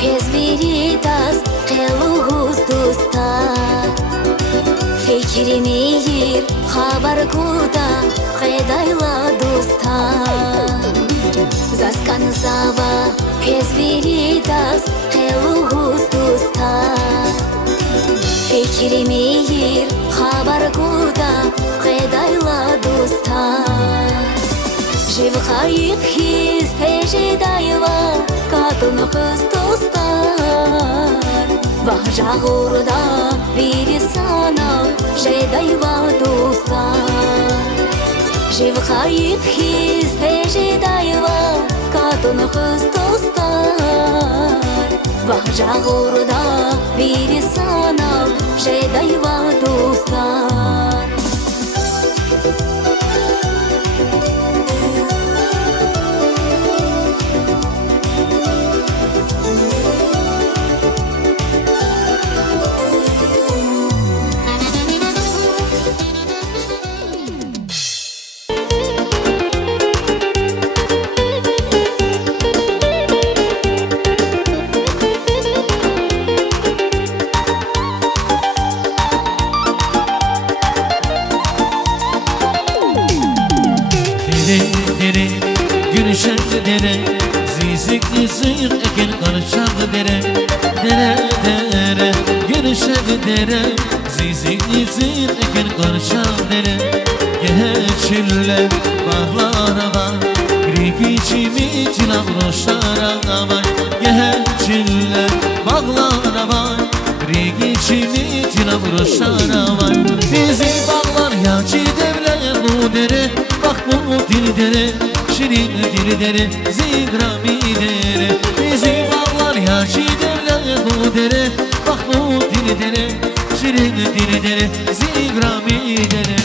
Kezviritas qeluhuz dostar Fikrimi yir xabar kuda qedayla dostar Zaskan zava kezviritas qeluhuz dostar Fikrimi yir xabar kuda qedayla dostar Жив хайып хиз тежидайва Катын қыз достар Бажа ғурда бири санал Жедайва достар Жив хайып хиз тежидайва Катын қыз достар Бажа ғурда бири санал Жедайва достар Dere, gülüşerdi dere Zizikli sıyır eken karışardı dere Dere, dere, gülüşerdi dere Zizikli sıyır eken karışardı dere Geçirler bağlara bak Gripiçimi cilav roşlara bak Geçirler bağlara bak Gripiçimi cilav roşlara bak Bizi bağlar ya çidevler bu dere Bak bu dil dere, şirin dil dere, zigrami dere Bizi bağlar ya çiğdevler bu dere Bak bu dil dere, şirin dil dere, zigrami dere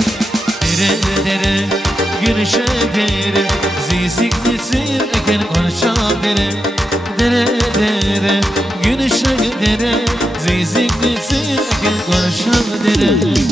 Dere dere, gülüşe dere Zizikli sır eken konuşan dere Dere dere, gülüşe dere Zizikli sır eken konuşan dere